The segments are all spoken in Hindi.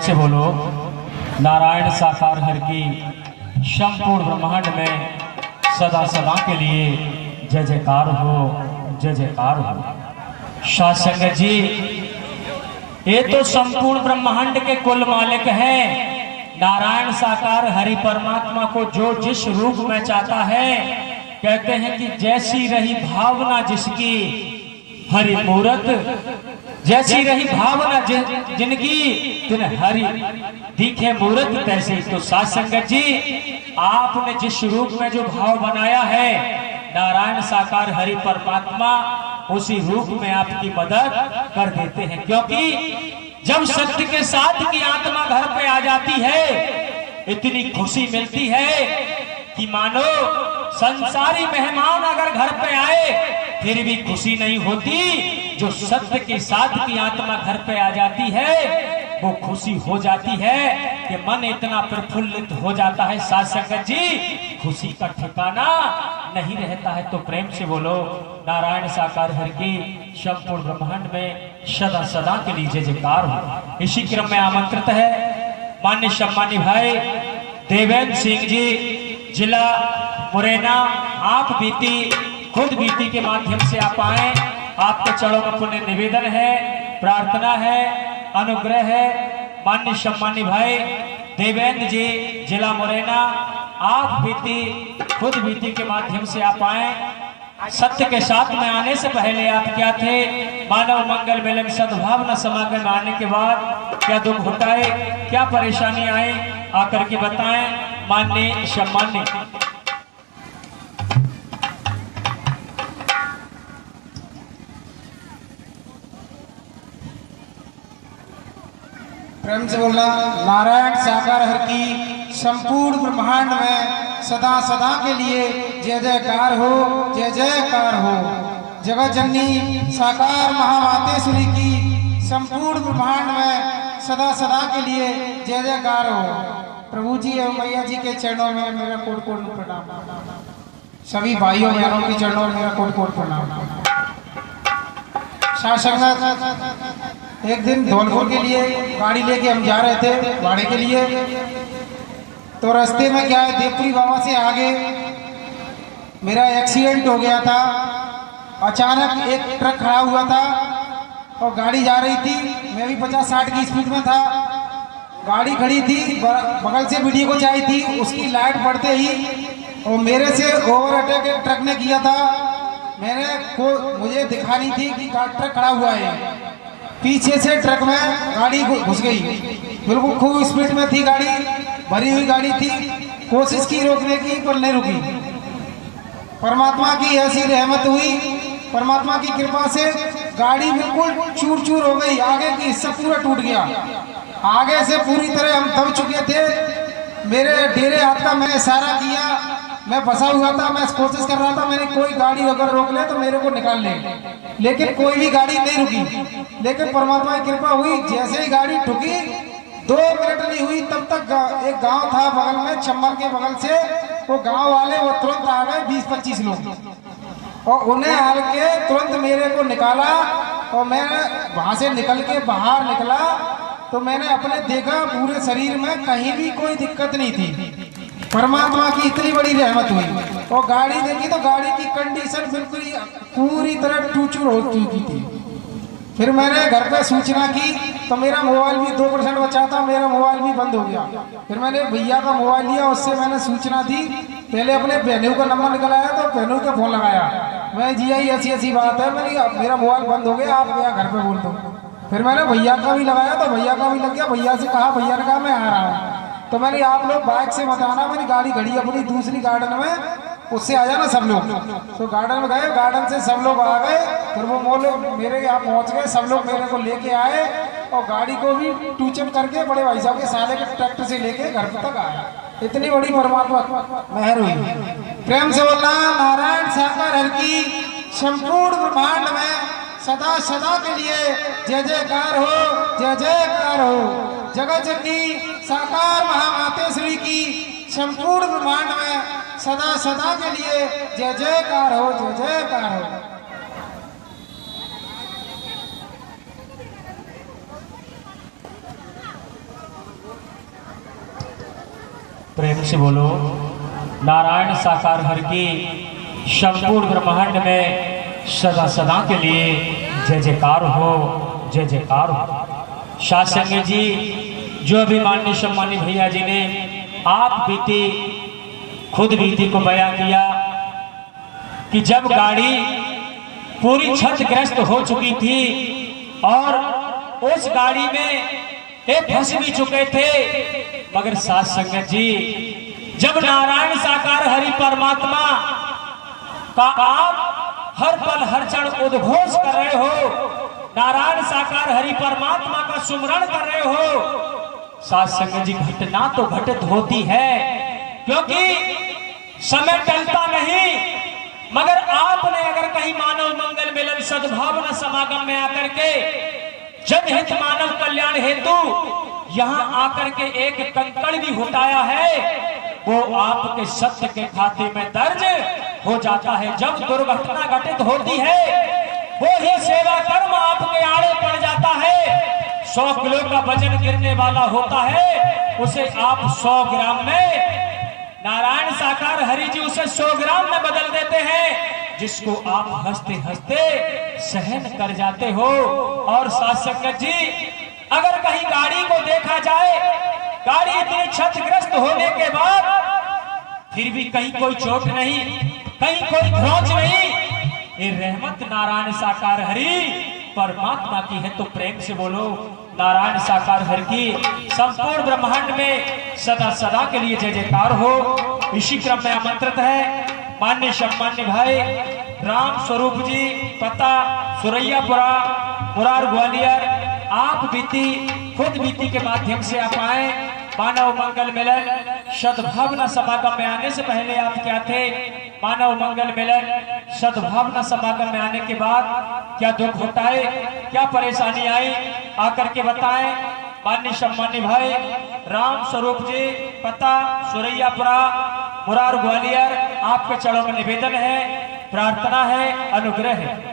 से बोलो नारायण साकार हर की संपूर्ण ब्रह्मांड में सदा सदा के लिए जय जयकार हो, जय जयकार हो। शासक जी, ये तो संपूर्ण ब्रह्मांड के कुल मालिक हैं। नारायण साकार हरि परमात्मा को जो जिस रूप में चाहता है, कहते हैं कि जैसी रही भावना जिसकी हरि मूरत, जैसी रही भावना जिनकी तिन हरि दिखे मूरत तैसी। तो साथ संगत जी, आपने जिस रूप में जो भाव बनाया है, नारायण साकार हरि परमात्मा उसी रूप में आपकी मदद कर देते हैं। क्योंकि जब सत्य के साथ की आत्मा घर पे आ जाती है, इतनी खुशी मिलती है कि मानो संसारी मेहमान अगर घर पे आए फिर भी खुशी नहीं होती। जो सत्य के साथ की आत्मा घर पे आ जाती है, वो खुशी हो जाती है कि मन इतना प्रफुल्लित हो जाता है। साथ संगत जी, खुशी का ठिकाना नहीं रहता है। तो प्रेम से बोलो नारायण साकार हर की संपूर्ण ब्रह्मांड में सदा सदा के लिए जय जयकार हो। इसी क्रम में आमंत्रित है मान्य सम्मानी भाई देवेंद्र सिंह जी, जिला मुरैना। आप खुद बीती के माध्यम से आप आए, आपके चरणों में पुण्य निवेदन है, प्रार्थना है, अनुग्रह है। मान्य सम्मानी भाई देवेंद्र जी, जिला मुरैना, आप खुद बीती के माध्यम से आप आए। सत्य के साथ में आने से पहले आप क्या थे? मानव मंगल मिलन सद्भावना समागम में आने के बाद क्या दुख होता है, क्या परेशानी आए, आकर के बताएं। मान्य सम्मान्य प्रेम से बोलना नारायण साकार हर की संपूर्ण ब्रह्मांड में सदा सदा के लिए जय जयकार हो, जय जयकार हो। जगत जननी साकार महामातेश्वरी की संपूर्ण ब्रह्मांड में सदा सदा के लिए जय जयकार हो। प्रभु जी एवं मैया जी के चरणों में मेरा कोट कोट प्रणाम। सभी भाइयों बहनों के चरणों में मेरा कोट कोट प्रणाम। शासक एक दिन धौलपुर के लिए गाड़ी लेके हम जा रहे थे भाड़े के लिए। तो रास्ते में क्या है, देवपुरी बाबा से आगे मेरा एक्सीडेंट हो गया था। अचानक एक ट्रक खड़ा हुआ था और गाड़ी जा रही थी, मैं भी 50-60 की स्पीड में था। गाड़ी खड़ी थी, बगल से वीडियो को चाहिए थी, उसकी लाइट पड़ते ही और मेरे से ओवरटेक ट्रक ने किया था। मुझे दिखा नहीं थी कि ट्रक खड़ा हुआ है। पीछे से ट्रक में गाड़ी घुस गई, बिल्कुल खूब स्पीड में थी गाड़ी, भरी हुई गाड़ी थी। कोशिश की रोकने की पर नहीं रुकी। परमात्मा की ऐसी रहमत हुई, परमात्मा की कृपा से गाड़ी बिल्कुल चूर चूर हो गई। आगे की हिस्सा पूरा टूट गया। आगे से पूरी तरह हम दब चुके थे। मेरे डेरे हाथ का मैंने इशारा किया, मैं फंसा हुआ था, मैं कोशिश कर रहा था मैंने कोई गाड़ी अगर रोक ले तो मेरे को निकाल ले, लेकिन कोई भी गाड़ी नहीं रुकी। लेकिन परमात्मा की कृपा हुई, जैसे ही गाड़ी ठुकी 2 मिनट नहीं हुई तब तक एक गांव था बगल में, चम्बल के बगल से, वो गांव वाले वो तुरंत आ गए 20-25 लोग और उन्हें हाल के तुरंत मेरे को निकाला। और मैं वहां से निकल के बाहर निकला तो मैंने अपने देखा पूरे शरीर में कहीं भी कोई दिक्कत नहीं थी। परमात्मा की इतनी बड़ी रहमत हुई। और गाड़ी देखी तो गाड़ी की कंडीशन बिल्कुल पूरी तरह टूचूर हो चुकी थी। फिर मैंने घर पे सूचना की तो मेरा मोबाइल भी 2% बचा था, मेरा मोबाइल भी बंद हो गया। फिर मैंने भैया का मोबाइल लिया, उससे मैंने सूचना दी। पहले अपने बहनों का नंबर निकलाया तो बहनों का फोन लगाया, मैं जी आई ऐसी बात है, मेरा मोबाइल बंद हो गया, आप घर पे बोल दो। फिर मैंने भैया का भी लगाया तो भैया का भी लग गया। भैया से कहा, भैया ने कहा मैं आ रहा हूँ। तो मैंने आप लोग बाइक से मत आना, मेरी गाड़ी खड़ी अपनी दूसरी गार्डन में, उससे आ जाना सब लोग। तो गार्डन में गए, गार्डन से सब लोग आ गए। फिर वो मेरे यहाँ पहुंच गए, सब लोग मेरे को लेके आए और गाड़ी को भी टूचन करके बड़े भाई साहब के साले के ट्रैक्टर से लेके घर तक आया। इतनी बड़ी परमात्मा मेहर हुई। प्रेम से बोलना नारायण साकार हर की संपूर्ण ब्रह्मांड में सदा सदा के लिए जय जयकार हो, जय जयकार हो। जगत जननी साकार महामातेश्वरी की संपूर्ण ब्रह्मांड में सदा सदा के लिए जय जयकार हो, जय जयकार हो। प्रेम से बोलो। नारायण साकार हर की संपूर्ण ब्रह्मांड में सदा सदा के लिए जय जयकार हो, जय जयकार हो। साध संगत जी, जो अभिमान्य सम्मानित भैया जी ने आप बीती खुद बीती को बयां किया कि जब गाड़ी पूरी क्षतिग्रस्त हो चुकी थी और उस गाड़ी में एक फंस भी चुके थे, मगर साध संगत जी, जब नारायण साकार हरि परमात्मा का आप हर पल हर क्षण उद्घोष कर रहे हो, नारायण साकार हरि परमात्मा का सुमरण कर रहे हो, साध संगत जी, घटना तो घटित होती है, क्योंकि समय टलता नहीं। मगर आपने अगर कहीं मानव मंगल मिलन सद्भावना समागम में आकर के जनहित मानव कल्याण हेतु यहाँ आकर के एक कंकड़ भी उठाया है, वो आपके सत्य के खाते में दर्ज हो जाता है। जब दुर्घटना घटित होती है, वो ही सेवा कर्म आपके आड़े पड़ जाता है। 100 किलो का वजन गिरने वाला होता है, उसे आप 100 ग्राम में, नारायण साकार हरि जी उसे 100 ग्राम में बदल देते हैं, जिसको आप हंसते हंसते सहन कर जाते हो। और साध संगत जी, अगर कहीं गाड़ी को देखा जाए, गाड़ी इतनी क्षतिग्रस्त होने के बाद फिर भी कहीं कोई चोट नहीं, कहीं कोई खरोंच नहीं, ये रहमत नारायण साकार हरि परमात्मा की है। तो प्रेम से बोलो, नारायण साकार हरि की संपूर्ण ब्रह्मांड में सदा सदा के लिए जय जयकार हो। इसी क्रम में आमंत्रित है मान्य सम्मान्य भाई राम स्वरूप जी, पता सुरैयापुरा, मुरार ग्वालियर। आप बीती खुद बीती के माध्यम से आप आए मानव मंगल मिलन सद्भावना समागम में आने से पहले आप क्या थे? मानव मंगल मिलन सद्भावना समागम में आने के बाद क्या दुख होता है, क्या परेशानी आई, आकर के बताएं। मान्य सम्मान्य भाई राम स्वरूप जी, पता सुरैयापुरा, मुरार ग्वालियर, आपके चरणों में निवेदन है, प्रार्थना है, अनुग्रह है।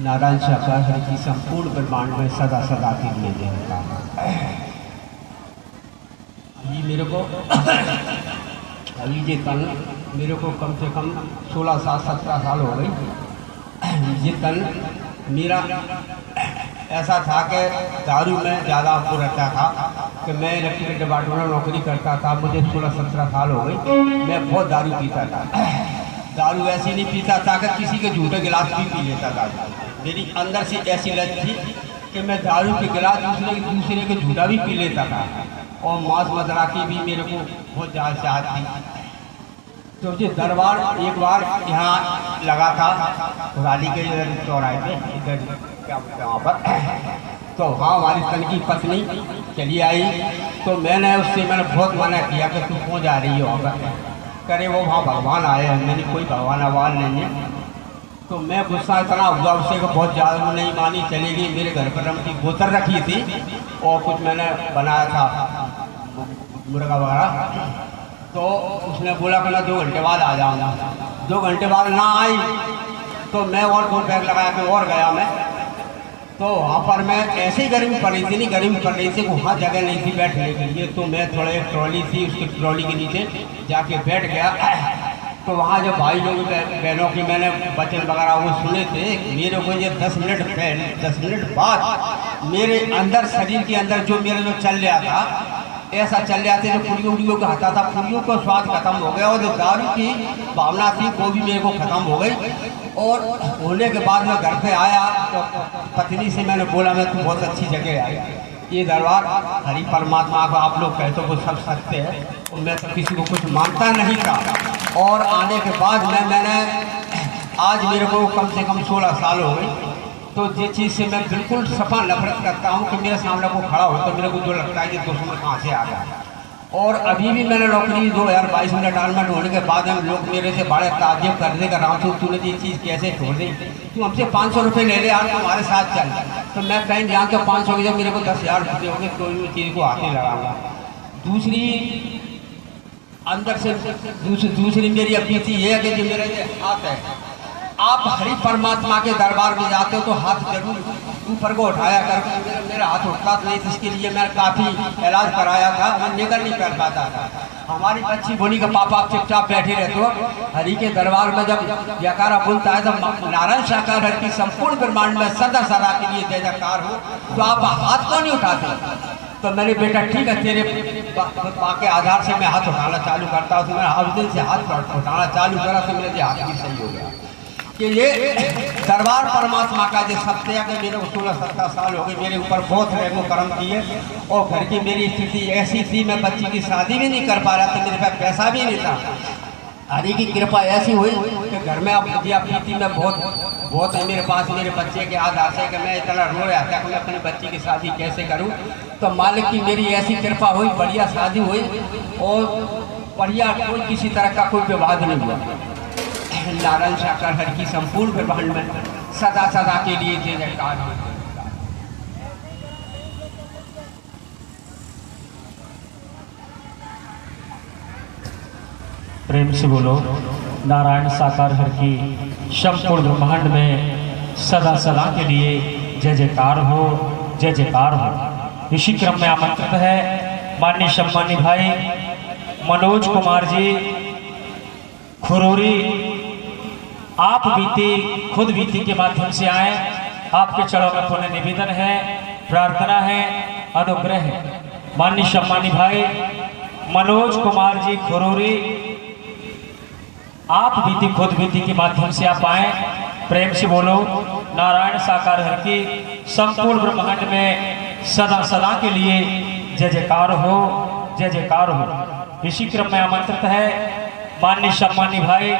नारायण साकार हरि की संपूर्ण ब्रह्मांड में सदा सदा के लिए जयकार। ये मेरे को अभी ये कल मेरे को कम से कम 16-17 साल हो गई। ये कल मेरा ऐसा था कि दारू में ज़्यादा आपको रहता था कि मैं इलेक्ट्रिकल डिपार्टमेंट में नौकरी करता था। मुझे 16-17 साल हो गई। मैं बहुत दारू पीता था। दारू ऐसी नहीं पीता था कि किसी के झूठे गिलास भी पी लेता था। मेरी अंदर से ऐसी लत थी कि मैं दारू के गिलास दूसरे के झूठा भी पी लेता था। और मांस मदरा की भी मेरे को बहुत ज़्यादा चाहत थी। तो मुझे दरबार एक बार यहाँ लगा था राली के इधर चौराहे पे, इधर क्या बोलते हैं वहाँ पर। तो हाँ, हमारी तन की पत्नी चली आई। तो मैंने बहुत मना किया कि तू क्यों जा रही है वहाँ पर। करे वो वहाँ भगवान आए हैं। मैंने कोई भगवान आवाज नहीं है। तो मैं गुस्सा इतना हुआ उससे कि बहुत ज़्यादा नहीं मानी, चली गई। मेरे घर पर की बोतल रखी थी और कुछ मैंने बनाया था मुर्गा वगैरह। तो उसने बोला कि मैं 2 घंटे बाद आ जाऊँगा। 2 घंटे बाद ना आई तो मैं और 2 बैग लगा के और गया मैं। तो वहाँ पर मैं ऐसे ही गर्मी पड़ रही थी, नहीं गर्मी पड़ रही थी, वहाँ जगह नहीं थी बैठने के लिए। तो मैं थोड़ा एक ट्रॉली थी, उसकी ट्रॉली के नीचे जाके बैठ गया। तो वहाँ जो भाई लोग बहनों की मैंने वचन वगैरह वो सुने थे, मेरे को ये 10 मिनट पहले 10 मिनट बाद मेरे अंदर शरीर के अंदर जो चल रहा था, ऐसा चल रहा था जो पुड़ियों को हटा था, पुड़ियों का स्वाद खत्म हो गया। और जो दारू की भावना थी वो भी मेरे को खत्म हो गई। और होने के बाद मैं घर पे आया तो पत्नी से मैंने बोला मैं तुम बहुत अच्छी जगह आई। ये दरबार हरि परमात्मा को आप लोग कहते हो वो सब सत्य है, और मैं तो किसी को कुछ मानता नहीं था। और आने के बाद मैंने आज मेरे को कम से कम 16 साल हो गए। तो जिस चीज़ से मैं बिल्कुल सफा नफरत करता हूँ कि मेरे सामने को खड़ा हो तो मेरे को जो लगता है कि दुश्मन कहाँ से आ गया। और अभी भी मैंने नौकरी 2022 में रिटायरमेंट होने के बाद हम लोग मेरे से बड़े ताज्जुब करने का राम से तूने ये चीज़ कैसे छोड़ दी, तू हमसे 500 रुपये ले ले यार, तुम्हारे साथ चल। तो मैं कहीं ध्यान तो 500 की जब मेरे को 10,000 रुपये हो गए कोई भी चीज़ को हाथ नहीं लगाऊंगा। दूसरी अंदर से दूसरी मेरी अपील ये है कि जो मेरा ये हाथ है, आप हरि परमात्मा के दरबार में जाते हो तो हाथ जरूर ऊपर को उठाया कर। मेरा हाथ उठता नहीं, तो इसके लिए मैं काफ़ी इलाज कराया था, मैं निकल नहीं कर पाता था। हमारी बच्ची बोली कि पापा आप चुपचाप बैठे रहते हो, हरि के दरबार में जब जयकारा बोलता है तो नारायण साकार हरि की संपूर्ण ब्रह्मांड में सदा सदा के लिए जय जयकार हो, तो आप हाथ क्यों नहीं उठाते? तो मेरे बेटा ठीक है, तेरे के आधार से मैं हाथ उठाना चालू करता हूँ। तो मैंने उस दिन से हाथ उठाना चालू करा तो मेरे हाथ भी सही हो गया कि ये दरबार परमात्मा का जो सत्य है कि मेरे को 16-17 साल हो गए, मेरे ऊपर बहुत रहमो करम किए। और घर की मेरी स्थिति ऐसी थी, मैं बच्ची की शादी भी नहीं कर पा रहा था, मेरे पास पैसा भी नहीं था। हरि की कृपा ऐसी हुई कि घर में अब दिया प्रीति में बहुत है मेरे पास, मेरे बच्चे के आधार से कि मैं इतना रो रहा था कि मैं अपनी बच्ची की शादी कैसे करूं। तो मालिक की मेरी ऐसी कृपा हुई, बढ़िया शादी हुई और बढ़िया कोई किसी तरह का कोई विवाद नहीं हुआ। नारायण साकार हरि की संपूर्ण ब्रह्मांड में सदा सदा के लिए जय जयकार हो। प्रेम से बोलो नारायण साकार हरि की संपूर्ण ब्रह्मांड में सदा सदा के लिए जय जयकार हो, जय जयकार हो। इसी क्रम में आमंत्रित है माननीय सम्मानी भाई मनोज कुमार जी खुरोरी। आप खुद बीती के माध्यम से आए, आपके चरणों में पुण्य निवेदन है, प्रार्थना है, अनुग्रह है। माननीय सम्मानी भाई मनोज कुमार जी खुरोरी, आप खुद बीती के माध्यम से आप आए। प्रेम से बोलो नारायण साकार हरि की संपूर्ण ब्रह्मांड में सदा सदा के लिए जय जयकार हो, जय जयकार हो। इसी क्रम में आमंत्रित है माननीय सम्मानी भाई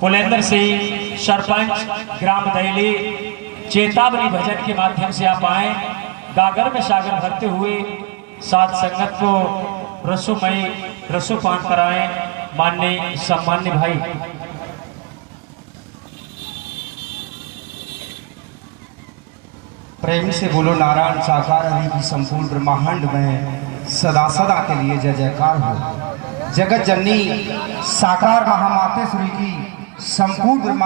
पुलेंद्र सिंह सरपंच ग्राम दैली। चेतावनी भजन के माध्यम से आप आए, गागर में सागर भरते हुए साथ संगत को रसोमयी रसोपान कराएं। माननीय सम्मान्य भाई प्रेम से बोलो नारायण साकार हरि की संपूर्ण ब्रह्मांड में सदा सदा के लिए जय जयकार हो। जगत जननी साकार महामातेश्वरी की संपूर्ण ब्रह्मांड